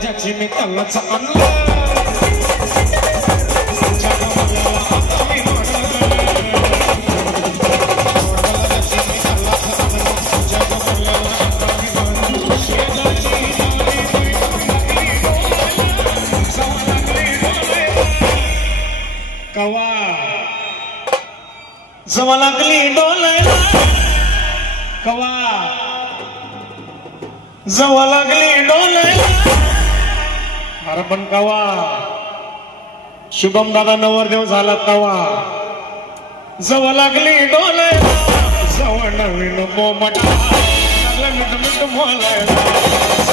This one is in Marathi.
ज्याची मी त्यालाच आणलं कवा जवा लागली डोलायला कवा जवा लागली डोलायला अरे पण कवा शुभम दादा नवरदेव झाला तवा जवा लागली डोलायला जवा नवीन मोमटा मिठ मिठ बोलायला